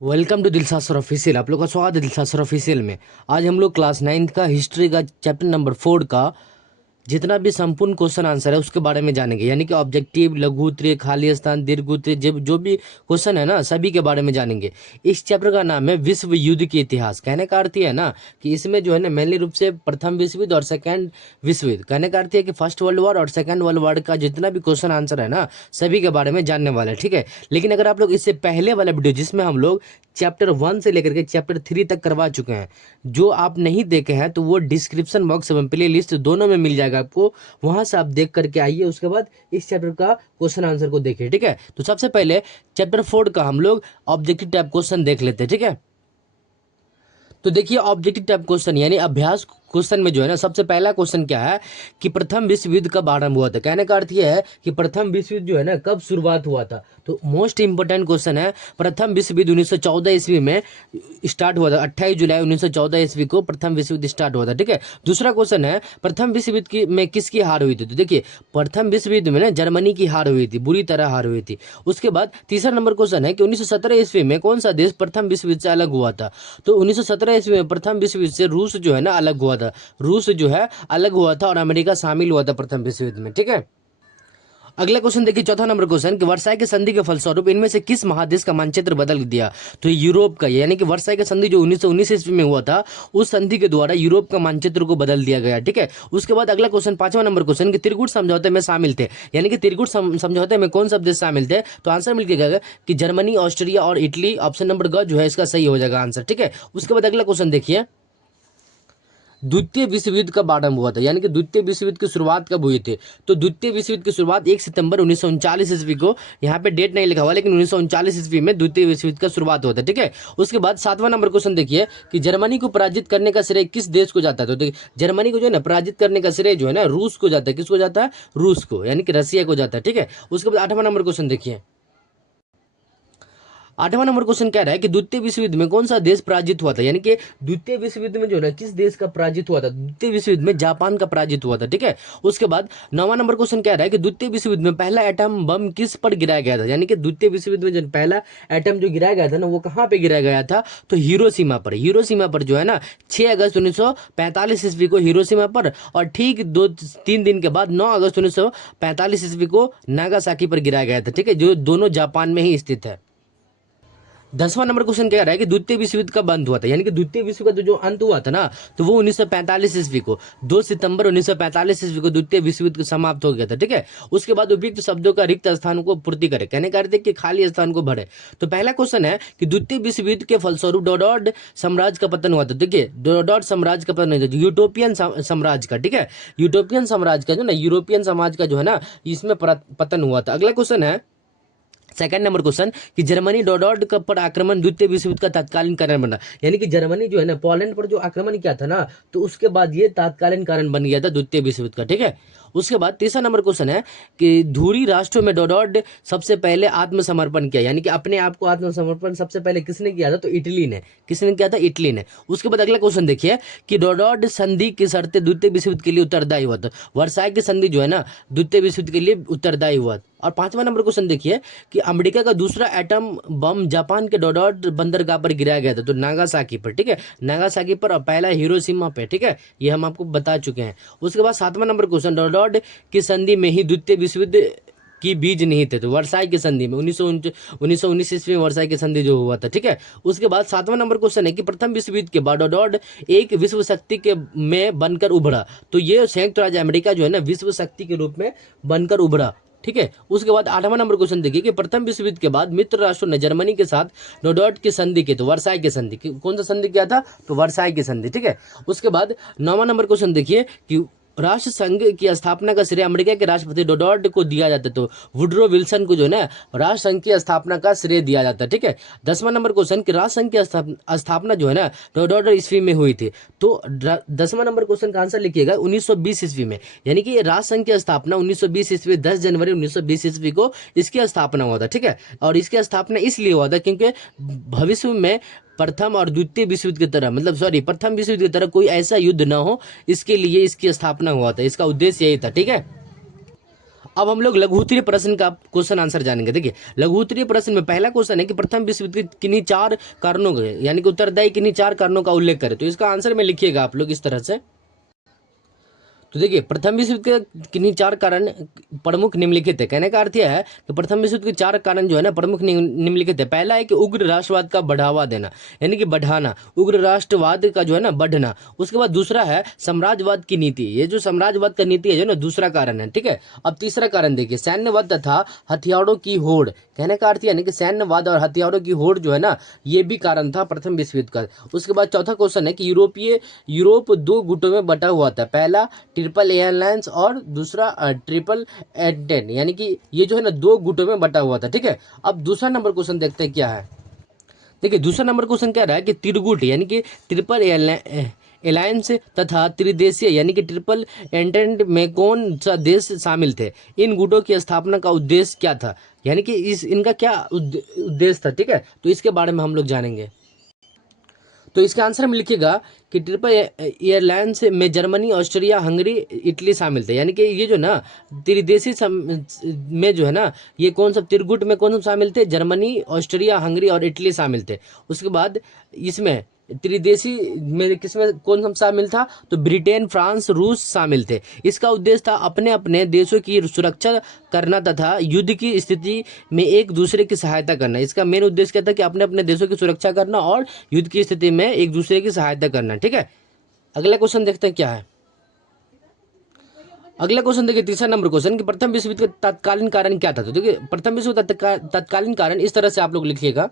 Welcome to Dilsad sir official. आप लोग का स्वागत है दिलसाद सर ऑफिशियल में। आज हम लोग क्लास 9 का हिस्ट्री का चैप्टर नंबर 4 का जितना भी संपूर्ण क्वेश्चन आंसर है उसके बारे में जानेंगे, यानी कि ऑब्जेक्टिव, लघु उत्तरीय, खाली स्थान, दीर्घ उत्तरीय, जो भी क्वेश्चन है ना सभी के बारे में जानेंगे। इस चैप्टर का नाम है विश्व युद्ध के इतिहास। कहने का अर्थ ये है ना कि इसमें जो है ना मेनली रूप से प्रथम विश्व युद्ध और सेकंड विश्व युद्ध, कहने का अर्थ है कि फर्स्ट वर्ल्ड वॉर और सेकंड वर्ल्ड वॉर का जितना भी क्वेश्चन आंसर है ना सभी के बारे में जानने वाले हैं, ठीक है। लेकिन अगर आप लोग इससे पहले वाला वीडियो जिसमें हम लोग चैप्टर 1 से लेकर के चैप्टर 3 तक करवा चुके हैं, जो आप नहीं देखे हैं तो वो डिस्क्रिप्शन बॉक्स में प्ले लिस्ट दोनों में मिल जाएगा आपको, वहां से आप देख करके आइए। उसके बाद इस चैप्टर का क्वेश्चन आंसर को देखिए, ठीक है। तो सबसे पहले चैप्टर 4 का हम लोग ऑब्जेक्टिव टाइप क्वेश्चन देख लेते हैं, ठीक है। तो देखिए ऑब्जेक्टिव टाइप क्वेश्चन यानी अभ्यास क्वेश्चन में जो है ना सबसे पहला क्वेश्चन क्या है कि प्रथम विश्व युद्ध कब आरंभ हुआ था। कहने का अर्थ यह है कि प्रथम विश्व युद्ध जो है ना कब शुरुआत हुआ था। तो मोस्ट इंपोर्टेंट क्वेश्चन है, प्रथम विश्व युद्ध 1914 ईस्वी में स्टार्ट हुआ था। 28 जुलाई 1914 ईस्वी को प्रथम विश्व युद्ध स्टार्ट हुआ था, ठीक है। दूसरा क्वेश्चन है प्रथम विश्व युद्ध में किसकी हार हुई थी। तो देखिए प्रथम विश्व युद्ध में ना जर्मनी की हार हुई थी, बुरी तरह हार हुई थी। उसके बाद तीसरा नंबर क्वेश्चन है कि 1917 ईस्वी में कौन सा देश प्रथम विश्व युद्ध से अलग हुआ था। तो 1917 ईस्वी में प्रथम विश्व युद्ध से रूस जो है ना अलग हुआ था। रूस जो है अलग हुआ था और अमेरिका शामिल हुआ था प्रथम विश्व युद्ध में, ठीक है। अगला क्वेश्चन देखिए, चौथा नंबर क्वेश्चन कि वर्साई के संधि के फलस्वरूप इनमें से किस महादेश का मानचित्र बदल दिया। तो यूरोप का, यानी कि वर्साई का संधि जो 1919 ईस्वी में हुआ था उस संधि के द्वारा यूरोप का मानचित्र को बदल दिया गया, ठीक है। उसके बाद अगला क्वेश्चन पांचवा नंबर क्वेश्चन कि त्रिकूट समझौते में शामिल थे, यानी कि त्रिकूट समझौते में कौन सा देश शामिल थे। तो आंसर मिल गया कि जर्मनी, ऑस्ट्रिया और इटली। ऑप्शन नंबर ग जो है इसका सही हो जाएगा आंसर, ठीक है। उसके बाद अगला क्वेश्चन देखिए, द्वितीय विश्व युद्ध कब आरंभ हुआ था, यानी कि द्वितीय विश्व युद्ध की शुरुआत कब हुई थी। तो द्वितीय विश्व युद्ध की शुरुआत 1 सितंबर 1939 ईस्वी को, यहाँ पे डेट नहीं लिखा हुआ लेकिन 1939 ईस्वी में द्वितीय विश्व युद्ध का शुरुआत हुआ था, ठीक है। उसके बाद सातवां नंबर क्वेश्चन देखिए कि जर्मनी को पराजित करने का श्रेय किस देश को जाता है। तो देखिए जर्मनी को जो है ना पराजित करने का श्रेय जो है ना रूस को जाता है। किसको जाता है? रूस को, यानी कि रसिया को जाता है, ठीक है। उसके बाद आठवां नंबर क्वेश्चन देखिए, आठवां नंबर क्वेश्चन कह रहा है कि द्वितीय विश्व युद्ध में कौन सा देश पराजित हुआ था, यानी कि द्वितीय विश्व युद्ध में जो है ना किस देश का पराजित हुआ था। द्वितीय विश्व युद्ध में जापान का पराजित हुआ था, ठीक है। उसके बाद नौवां नंबर क्वेश्चन कह रहा है कि द्वितीय विश्व युद्ध में पहला एटम बम किस पर गिराया गया था, यानी कि द्वितीय विश्व युद्ध में जो पहला एटम जो गिराया गया था ना वो कहाँ पे गिराया गया था। तो हिरोशिमा पर। हिरोशिमा पर जो है ना 6 अगस्त 1945 ईस्वी को हिरोशिमा पर, और ठीक 2-3 दिन के बाद 9 अगस्त 1945 ईस्वी को नागासाकी पर गिराया गया था, ठीक है, जो दोनों जापान में ही स्थित है। 10वां नंबर क्वेश्चन कह रहा है कि द्वितीय विश्व युद्ध कब अंत हुआ था, यानी कि द्वितीय विश्व युद्ध जो अंत हुआ था ना तो वो 1945 ईस्वी को, 2 सितंबर 1945 ईस्वी को द्वितीय विश्व युद्ध समाप्त हो गया था, ठीक है। उसके बाद उपयुक्त शब्दों का रिक्त स्थान को पूर्ति करे, कहने का अर्थ है कि खाली स्थान को भरे। तो पहला क्वेश्चन है कि द्वितीय विश्व युद्ध के फलस्वरूप डोडोड साम्राज्य का पतन हुआ था। देखिए डोडोड साम्राज्य का पतन हुआ था, यूटोपियन साम्राज्य का, ठीक है। यूटोपियन साम्राज्य का जो ना यूरोपियन समाज का जो है ना इसमें पतन हुआ था। अगला क्वेश्चन है सेकंड नंबर क्वेश्चन कि जर्मनी डोडोड पर आक्रमण द्वितीय विश्व युद्ध का तत्कालीन कारण बना, यानी कि जर्मनी जो है ना पोलैंड पर जो आक्रमण किया था ना तो उसके बाद ये तत्कालीन कारण बन गया था द्वितीय विश्व युद्ध का, ठीक है। उसके बाद तीसरा नंबर क्वेश्चन है कि धुरी राष्ट्रों में डोडोड सबसे पहले आत्मसमर्पण किया, यानी कि अपने आप को आत्मसमर्पण सबसे पहले किसने किया था। तो इटली ने। किसने किया था? इटली ने। उसके बाद अगला क्वेश्चन देखिए कि डोडोड संधि की शर्तें द्वितीय विश्व युद्ध के लिए उत्तरदायी हुआ था। वर्साई की संधि जो है ना द्वितीय विश्व युद्ध के लिए उत्तरदायी हुआ। और पांचवा नंबर क्वेश्चन देखिए कि अमेरिका का दूसरा एटम बम जापान के डोडोड बंदरगाह पर गिराया गया था। तो नागासाकी पर, ठीक है, नागासाकी पर, और पहला हिरोशिमा पे, ठीक है, ये हम आपको बता चुके हैं। उसके बाद सातवां नंबर क्वेश्चन डोडोड की संधि में ही द्वितीय विश्व युद्ध की बीज नहीं थे। तो वर्साई की संधि में 1919 ईस्वी में वर्साई की संधि जो हुआ था, ठीक है। उसके बाद सातवां नंबर क्वेश्चन है कि प्रथम विश्व युद्ध के बाद डोडोड एक विश्व शक्ति के में बनकर उभरा। तो ये संयुक्त राज्य अमेरिका जो है ना विश्व शक्ति के रूप में बनकर उभरा, ठीक है। उसके बाद आठवां नंबर क्वेश्चन देखिए कि प्रथम विश्व युद्ध के बाद मित्र राष्ट्रों ने जर्मनी के साथ डोडोड की संधि की। तो वर्साई की संधि, कौन सा संधि किया था? तो वर्साई की संधि, ठीक है। उसके बाद नौवां नंबर क्वेश्चन देखिए कि राष्ट्र संघ की स्थापना का श्रेय अमेरिका के राष्ट्रपति डोनाल्ड को दिया जाता है। तो वुडरो विल्सन को जो है ना राष्ट्र संघ की स्थापना का श्रेय दिया जाता है, ठीक है। 10वां नंबर क्वेश्चन कि राष्ट्र संघ की स्थापना जो है ना डोनाल्ड ईस्वी में हुई थी। तो 10वां नंबर क्वेश्चन का आंसर लिखिएगा 1920 ईस्वी में, यानी कि राष्ट्र संघ की स्थापना 1920 ईस्वी 10 जनवरी 1920 ईस्वी को इसकी स्थापना हुआ था, ठीक है। और इसकी स्थापना इसलिए हुआ था क्योंकि भविष्य में प्रथम और द्वितीय विश्व युद्ध की तरह, मतलब सॉरी, प्रथम विश्व युद्ध की तरह कोई ऐसा युद्ध ना हो, इसके लिए इसकी स्थापना हुआ था। इसका उद्देश्य यही था, ठीक है। अब हम लोग लघु उत्तरीय प्रश्न का क्वेश्चन आंसर जानेंगे। देखिए लघु उत्तरीय प्रश्न में पहला क्वेश्चन है कि प्रथम विश्व युद्ध के किन्हीं 4 कारणों के यानी कि उत्तरदायी किन्हीं 4 कारणों का उल्लेख करें। तो इसका आंसर में लिखिएगा आप लोग इस तरह से। तो देखिए प्रथम विश्व युद्ध के किन्हीं 4 कारण प्रमुख निम्नलिखित है। कहने का अर्थ यह है कि प्रथम विश्व युद्ध के 4 कारण जो है ना प्रमुख निम्नलिखित है। पहला है कि उग्र राष्ट्रवाद का बढ़ावा देना यानी कि बढ़ाना, उग्र राष्ट्रवाद का जो है ना बढ़ना। उसके बाद दूसरा है साम्राज्यवाद की नीति, ये जो साम्राज्यवाद का नीति है जो ना दूसरा कारण है, ठीक है। अब तीसरा कारण देखिए सैन्यवाद तथा हथियारों की होड़। कहने का अर्थ यानी कि सैन्यवाद और हथियारों की होड़ जो है ना ये भी कारण था प्रथम विश्व युद्ध का। उसके बाद चौथा क्वेश्चन है कि यूरोप 2 गुटों में बटा हुआ था। पहला ट्रिपल एयरलाइंस और दूसरा ट्रिपल एंटेन, यानी कि ये जो है ना 2 गुटों में बटा हुआ था, ठीक है। अब दूसरा नंबर क्वेश्चन देखते हैं क्या है। देखिए दूसरा नंबर क्वेश्चन क्या रहा है कि त्रिगुट यानी कि ट्रिपल एलायंस तथा त्रिदेशीय यानी कि ट्रिपल एंटेंट में कौन सा देश शामिल थे। इन गुटों की स्थापना का उद्देश्य क्या था, यानी कि इनका क्या उद्देश्य था, ठीक है। तो इसके बारे में हम लोग जानेंगे। तो इसके आंसर में लिखिएगा कि ट्रिपल एयरलाइंस में जर्मनी, ऑस्ट्रिया, हंगरी, इटली शामिल थे। यानी कि ये जो ना त्रिदेशी में जो है ना ये कौन सा त्रिगुट में कौन सा शामिल थे, जर्मनी, ऑस्ट्रिया, हंगरी और इटली शामिल थे। उसके बाद इसमें त्रिदेशी में किसमें कौन सा शामिल था, तो ब्रिटेन, फ्रांस, रूस शामिल थे। इसका उद्देश्य था अपने अपने देशों की सुरक्षा करना तथा युद्ध की स्थिति में एक दूसरे की सहायता करना। इसका मेन उद्देश्य क्या था कि अपने अपने देशों की सुरक्षा करना और युद्ध की स्थिति में एक दूसरे की सहायता करना, ठीक है। अगला क्वेश्चन देखते हैं क्या है। अगला क्वेश्चन देखिए तीसरा नंबर क्वेश्चन कि प्रथम विश्व युद्ध का तत्कालीन कारण क्या था। तो देखिए प्रथम विश्व तत्कालीन कारण इस तरह से आप लोग लिखिएगा।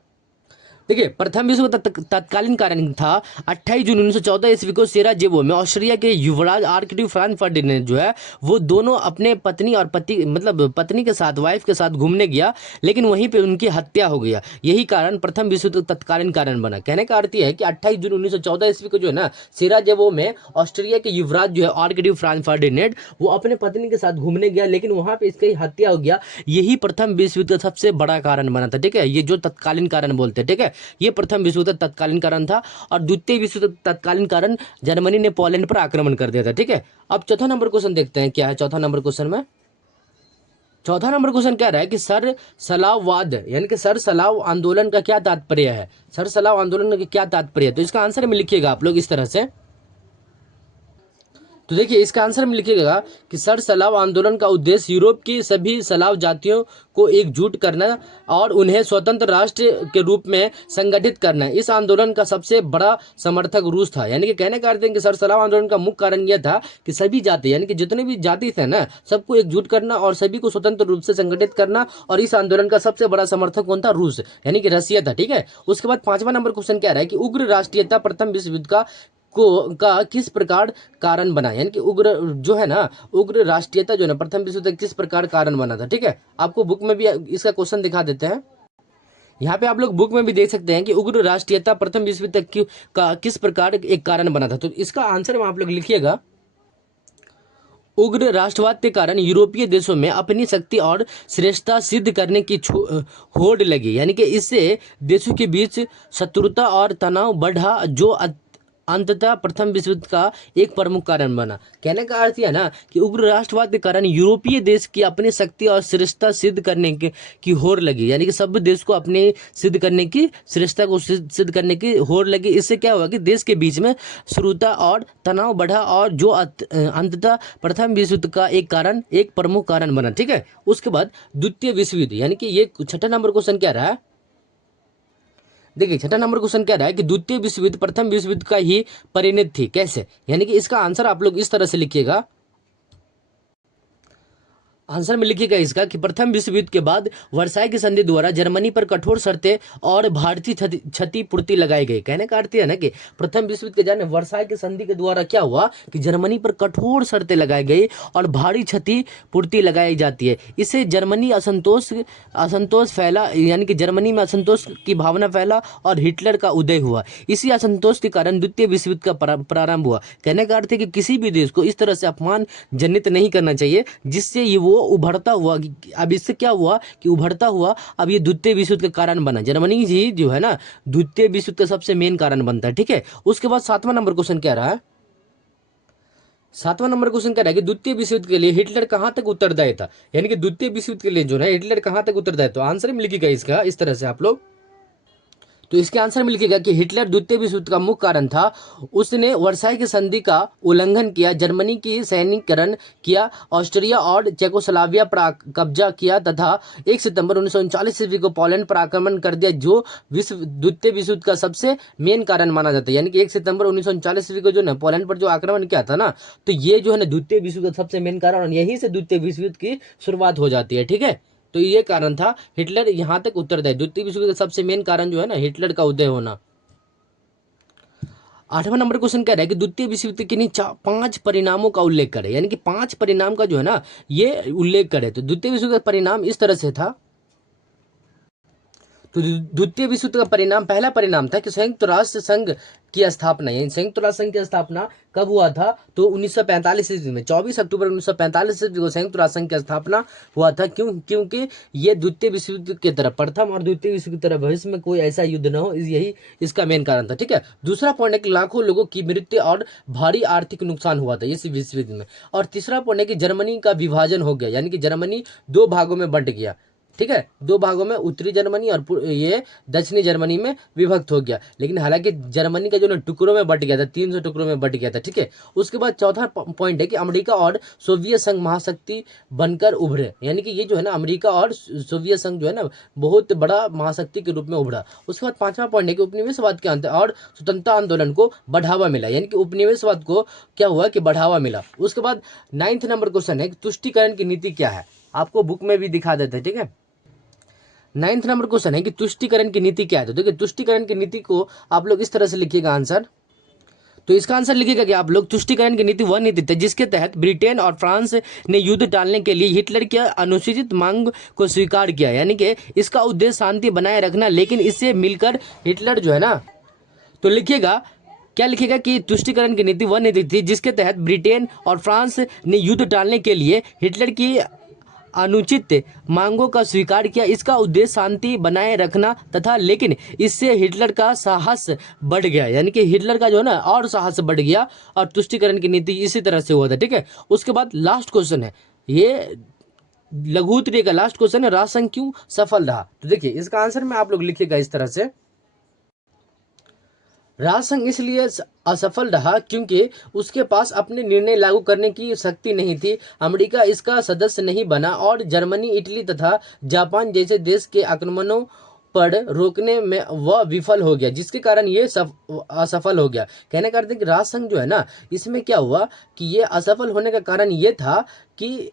देखिए प्रथम विश्व तत्कालीन कारण था 28 जून 1914 ईस्वी को सेराजेवो में ऑस्ट्रिया के युवराज आर्कड्यूक फ्रांज फर्डिनेंड जो है वो दोनों अपने पत्नी और पत्नी के साथ वाइफ के साथ घूमने गया, लेकिन वहीं पे उनकी हत्या हो गया। यही कारण प्रथम विश्व तत्कालीन कारण बना। कहने का अर्थ यह है कि 28 जून 1914 ईस्वी को जो है ना सेराजेवो में ऑस्ट्रिया के युवराज जो है आर्कड्यूक फ्रांज फर्डिनेंड वो अपने पत्नी के साथ घूमने गया, लेकिन वहां पे इसकी हत्या हो गया। यही प्रथम विश्व युद्ध का सबसे बड़ा कारण बना था, ठीक है। ये जो तत्कालीन कारण बोलते हैं, ठीक है। ये प्रथम विश्व युद्ध तत्कालीन कारण था। और द्वितीय विश्व युद्ध तत्कालीन कारण जर्मनी ने पोलैंड पर आक्रमण कर दिया था, ठीक है। अब चौथा नंबर क्वेश्चन देखते हैं क्या है। चौथा नंबर क्वेश्चन में चौथा नंबर क्वेश्चन क्या रहा है कि सर सलाववाद यानी कि सर सलाव आंदोलन का क्या तात्पर्य है। सर सलाव आंदोलन का क्या तात्पर्य है, तो इसका आंसर में लिखिएगा आप लोग इस तरह से। तो देखिए इसका आंसर में लिखिएगा कि सर सलाव आंदोलन का उद्देश्य यूरोप की सभी सलाव जातियों को एकजुट करना और उन्हें स्वतंत्र राष्ट्र के रूप में संगठित करना। इस आंदोलन का सबसे बड़ा समर्थक रूस था। यानी कि कहने का अर्थ है कि सर सलाव आंदोलन का मुख्य कारण यह था कि सभी जाति यानी कि जितने भी जाति थे ना सबको एकजुट करना और सभी को स्वतंत्र रूप से संगठित करना। और इस आंदोलन का सबसे बड़ा समर्थक कौन था, रूस यानी कि रसिया था, ठीक है। उसके बाद पांचवा नंबर क्वेश्चन क्या रहा है कि उग्र राष्ट्रीयता प्रथम विश्व युद्ध का किस प्रकार कारण बना। यानी कि उग्र जो है ना उग्र राष्ट्रीयता जो है ना प्रथम विश्व युद्ध किस प्रकार कारण बना था, ठीक है। आपको बुक में भी इसका क्वेश्चन दिखा देते हैं। यहाँ पे आप लोग बुक में भी देख सकते हैं कि उग्र राष्ट्रीयता प्रथम विश्व युद्ध का किस प्रकार एक कारण बना था। तो इसका आंसर में आप लोग लिखिएगा उग्र राष्ट्रवाद के कारण यूरोपीय देशों में अपनी शक्ति और श्रेष्ठता सिद्ध करने की होड़ लगी। यानी कि इससे देशों के बीच शत्रुता और तनाव बढ़ा जो अंततः प्रथम विश्व युद्ध का एक प्रमुख कारण बना। कहने का अर्थ यह ना कि उग्र राष्ट्रवाद के कारण यूरोपीय देश की अपनी शक्ति और श्रेष्ठता सिद्ध करने की होड़ लगी। यानी कि सब देश को अपने सिद्ध करने की श्रेष्ठता को सिद्ध करने की होड़ लगी। इससे क्या हुआ कि देश के बीच में शत्रुता और तनाव बढ़ा और जो अंततः प्रथम विश्व युद्ध का एक प्रमुख कारण बना, ठीक है। उसके बाद द्वितीय विश्व युद्ध यानी कि ये छठा नंबर क्वेश्चन क्या रहा है। देखिए छठा नंबर क्वेश्चन क्या रहा है कि द्वितीय विश्व युद्ध प्रथम विश्व युद्ध का ही परिणत थी, कैसे। यानी कि इसका आंसर आप लोग इस तरह से लिखिएगा। आंसर में लिखिएगा इसका कि प्रथम विश्व युद्ध के बाद वर्साई की संधि द्वारा जर्मनी पर कठोर शर्तें और भारतीय क्षतिपूर्ति लगाई गई। कहने का अर्थ है ना कि प्रथम विश्व युद्ध के जाने वर्साई की संधि के द्वारा क्या हुआ कि जर्मनी पर कठोर शर्तें लगाई गई और भारी क्षतिपूर्ति लगाई जाती है। इससे जर्मनी असंतोष फैला, यानी कि जर्मनी में असंतोष की भावना फैला और हिटलर का उदय हुआ। इसी असंतोष के कारण द्वितीय विश्व युद्ध का प्रारंभ हुआ। कहने का अर्थ है कि किसी भी देश को इस तरह से अपमान जनित नहीं करना चाहिए जिससे ये वो उभरता हुआ। अब इससे क्या हुआ कि उभरता हुआ अब ये द्वितीय विश्व युद्ध का कारण बना। जर्मनी जी जो है ना द्वितीय विश्व युद्ध का सबसे मेन कारण बनता है, ठीक है। उसके बाद सातवां नंबर क्वेश्चन क्या रहा है। 7वां नंबर क्वेश्चन कह रहा है कि द्वितीय विश्व युद्ध के लिए हिटलर कहां तक उत्तरदायी था, यानी कि द्वितीय विश्व युद्ध के लिए जो है हिटलर कहां तक उत्तरदायी। तो आंसर में लिखिएगा इसका इस तरह से आप लोग। तो इसके आंसर में लिखिएगा कि हिटलर द्वितीय विश्व युद्ध का मुख्य कारण था, उसने वर्साई की संधि का उल्लंघन किया, जर्मनी की सैनिकीकरण किया, ऑस्ट्रिया और चेकोस्लोवाकिया पर कब्जा किया तथा 1 सितंबर 1939 ईस्वी को पोलैंड पर आक्रमण कर दिया, जो द्वितीय विश्व युद्ध का सबसे मेन कारण माना जाता है। यानी कि 1 सितंबर 1939 ईस्वी को जो ना पोलैंड पर जो आक्रमण किया था ना, तो ये जो है ना द्वितीय विश्व युद्ध का सबसे मेन कारण, और यहीं से द्वितीय विश्व युद्ध की शुरुआत हो जाती है। ठीक है, तो ये कारण था हिटलर यहां तक उत्तरदायी। द्वितीय विश्व युद्ध का सबसे मेन कारण जो है ना हिटलर का उदय होना। 8वां नंबर क्वेश्चन कह रहा है कि द्वितीय विश्व युद्ध के किन्हीं 5 परिणामों का उल्लेख करें, यानी कि 5 परिणाम का जो है ना ये उल्लेख करे। तो द्वितीय विश्व युद्ध का परिणाम इस तरह से था। तो द्वितीय विश्व युद्ध का परिणाम, पहला परिणाम था कि संयुक्त राष्ट्र संघ की स्थापना, यानी संयुक्त राष्ट्र संघ की स्थापना कब हुआ था, तो 1945 ईस्वी में 24 अक्टूबर 1945 ईस्वी को संयुक्त राष्ट्र संघ की स्थापना हुआ था। क्योंकि ये द्वितीय विश्व युद्ध की तरह, प्रथम और द्वितीय विश्व की तरह भविष्य में कोई ऐसा युद्ध न हो, यही इसका मेन कारण था। ठीक है, दूसरा पॉइंट है कि लाखों लोगों की मृत्यु और भारी आर्थिक नुकसान हुआ था इस विश्व युद्ध में। और तीसरा पॉइंट है कि जर्मनी का विभाजन हो गया, यानी कि जर्मनी 2 भागों में बंट गया। ठीक है, 2 भागों में, उत्तरी जर्मनी और ये दक्षिणी जर्मनी में विभक्त हो गया। लेकिन हालांकि जर्मनी का जो ना टुकड़ों में बट गया था, 300 टुकड़ों में बट गया था। ठीक है, उसके बाद चौथा पॉइंट है कि अमेरिका और सोवियत संघ महाशक्ति बनकर उभरे, यानी कि ये जो है ना अमेरिका और सोवियत संघ जो है ना बहुत बड़ा महाशक्ति के रूप में उभरा। उसके बाद 5वां पॉइंट है कि उपनिवेशवाद के अंत और स्वतंत्रता आंदोलन को बढ़ावा मिला, यानी कि उपनिवेशवाद को क्या हुआ कि बढ़ावा मिला। उसके बाद 9वां नंबर क्वेश्चन है कि तुष्टिकरण की नीति क्या है, आपको बुक में भी दिखा देते हैं। ठीक है, 9वां नंबर क्वेश्चन है कि तुष्टिकरण की नीति क्या है। तो देखिए तुष्टिकरण की नीति को आप लोग इस तरह से लिखिएगा आंसर। तो इसका आंसर लिखिएगा कि आप लोग तुष्टिकरण की नीति वह नीति थी जिसके तहत ब्रिटेन और फ्रांस ने युद्ध टालने के लिए हिटलर की अनुचित मांग को स्वीकार किया, यानी कि इसका उद्देश्य शांति बनाए रखना, लेकिन इससे मिलकर हिटलर जो है ना, तो लिखिएगा क्या लिखिएगा कि तुष्टिकरण की नीति वह नीति थी जिसके तहत ब्रिटेन और फ्रांस ने युद्ध टालने के लिए हिटलर की अनुचित मांगों का स्वीकार किया, इसका उद्देश्य शांति बनाए रखना तथा, लेकिन इससे हिटलर का साहस बढ़ गया, यानी कि हिटलर का जो है ना और साहस बढ़ गया, और तुष्टिकरण की नीति इसी तरह से हुआ था। ठीक है, उसके बाद लास्ट क्वेश्चन है, ये लघु उत्तरीय का लास्ट क्वेश्चन है, राष्ट्रसंघ क्यों सफल रहा। तो देखिए इसका आंसर में आप लोग लिखिएगा इस तरह से, राष्ट्रसंघ इसलिए असफल रहा क्योंकि उसके पास अपने निर्णय लागू करने की शक्ति नहीं थी, अमेरिका इसका सदस्य नहीं बना और जर्मनी, इटली तथा जापान जैसे देश के आक्रमणों पर रोकने में वह विफल हो गया, जिसके कारण ये असफल हो गया। कहने का अर्थ है कि राष्ट्रसंघ जो है ना, इसमें क्या हुआ कि ये असफल होने का कारण ये था कि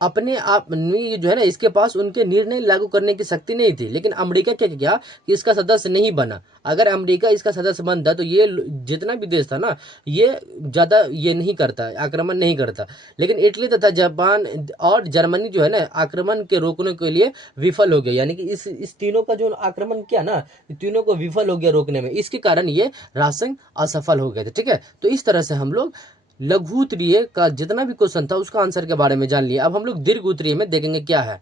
अपने आप जो है ना इसके पास उनके निर्णय लागू करने की शक्ति नहीं थी। लेकिन अमेरिका क्या किया कि इसका सदस्य नहीं बना। अगर अमेरिका इसका सदस्य बनता तो ये जितना भी देश था ना, ये ज़्यादा ये नहीं करता, आक्रमण नहीं करता। लेकिन इटली तथा जापान और जर्मनी जो है ना आक्रमण के रोकने के लिए विफल हो गया, यानी कि इस तीनों का जो आक्रमण किया ना, तीनों को विफल हो गया रोकने में, इसके कारण ये राष्ट्रसंघ असफल हो गए थे। ठीक है, तो इस तरह से हम लोग लघु उत्तरीय का जितना भी क्वेश्चन था उसका आंसर के बारे में जान लिया। अब हम लोग दीर्घ उत्तरीय में देखेंगे क्या है।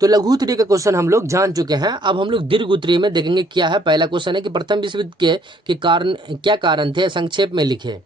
तो लघु उत्तरीय का क्वेश्चन हम लोग जान चुके हैं, अब हम लोग दीर्घ उत्तरीय में देखेंगे क्या है। पहला क्वेश्चन है कि प्रथम विश्व युद्ध के कारण क्या कारण थे, संक्षेप में लिखे।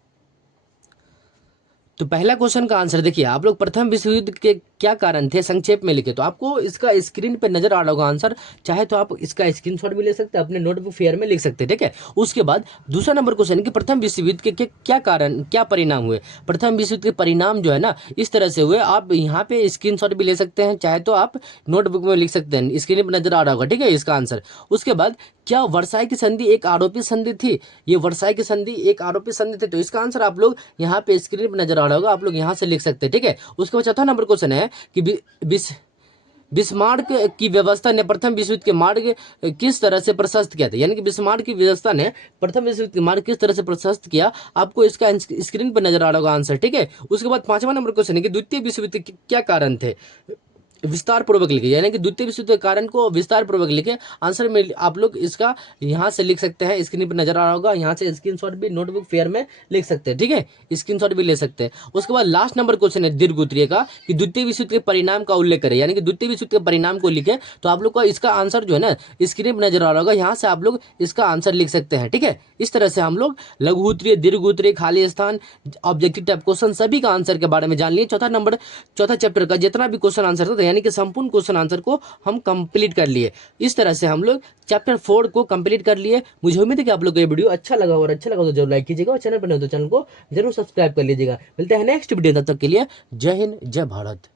तो पहला क्वेश्चन का आंसर देखिए, आप लोग प्रथम विश्व युद्ध के क्या कारण थे संक्षेप में लिखे। तो आपको इसका स्क्रीन पे नजर आ रहा होगा आंसर, चाहे तो आप इसका स्क्रीनशॉट भी ले सकते हैं, अपने नोटबुक फेयर में लिख सकते हैं। ठीक है, उसके बाद दूसरा नंबर क्वेश्चन कि प्रथम विश्व युद्ध के क्या कारण, क्या परिणाम हुए। प्रथम विश्व युद्ध के परिणाम जो है ना इस तरह से हुए, आप यहाँ पे स्क्रीनशॉट भी ले सकते हैं, चाहे तो आप नोटबुक में लिख सकते हैं, स्क्रीन पर नजर आ रहा होगा। ठीक है, इसका आंसर। उसके बाद क्या वर्साई की संधि एक आरोपित संधि थी, ये वर्साई की संधि एक आरोपित संधि थी। तो इसका आंसर आप लोग यहाँ पे स्क्रीन पर नजर आ रहा होगा, आप लोग यहाँ से लिख सकते हैं। ठीक है, उसके बाद चौथा नंबर क्वेश्चन है कि बिस्मार्क की व्यवस्था ने प्रथम विश्व युद्ध के मार्ग किस तरह से प्रशस्त किया था, यानी कि बिस्मार्क की व्यवस्था ने प्रथम विश्व युद्ध के मार्ग किस तरह से प्रशस्त किया, आपको इसका स्क्रीन पर नजर आ रहा होगा आंसर। ठीक है, उसके बाद 5वां नंबर क्वेश्चन है कि द्वितीय विश्व युद्ध के क्या कारण थे। विस्तार पूर्वक लिखे, यानी कि द्वितीय विश्व युद्ध के कारण को विस्तार पूर्वक लिखे। आंसर में आप लोग इसका यहाँ से लिख सकते हैं, स्क्रीन पर नजर आ रहा होगा, यहाँ से स्क्रीनशॉट भी नोटबुक फेयर में लिख सकते हैं, ठीक है, स्क्रीनशॉट भी ले सकते हैं। उसके बाद लास्ट नंबर क्वेश्चन है दीर्घ उत्तरीय का, कि द्वितीय विश्व युद्ध के परिणाम का उल्लेख करें, यानी कि द्वितीय विश्व युद्ध के परिणाम को लिखे। तो आप लोग को इसका आंसर जो है ना स्क्रीन पर नजर आ रहा होगा, यहाँ से आप लोग इसका आंसर लिख सकते हैं, ठीक है। इस तरह से हम लोग लघु उत्तरीय, दीर्घ उत्तरीय, खाली स्थान, ऑब्जेक्टिव टाइप क्वेश्चन सभी का आंसर के बारे में जान लिए। चौथा चैप्टर का जितना भी क्वेश्चन आंसर था, यानी कि संपूर्ण क्वेश्चन आंसर को हम कंप्लीट कर लिए। इस तरह से हम लोग चैप्टर 4 को कंप्लीट कर लिए। मुझे उम्मीद है कि आप लोग को ये वीडियो अच्छा लगा, और अच्छा लगा तो जरूर लाइक कीजिएगा, और चैनल पर नहीं तो चैनल को जरूर सब्सक्राइब कर लीजिएगा। मिलते हैं नेक्स्ट वीडियो, तब तक के लिए जय हिंद, जय भारत।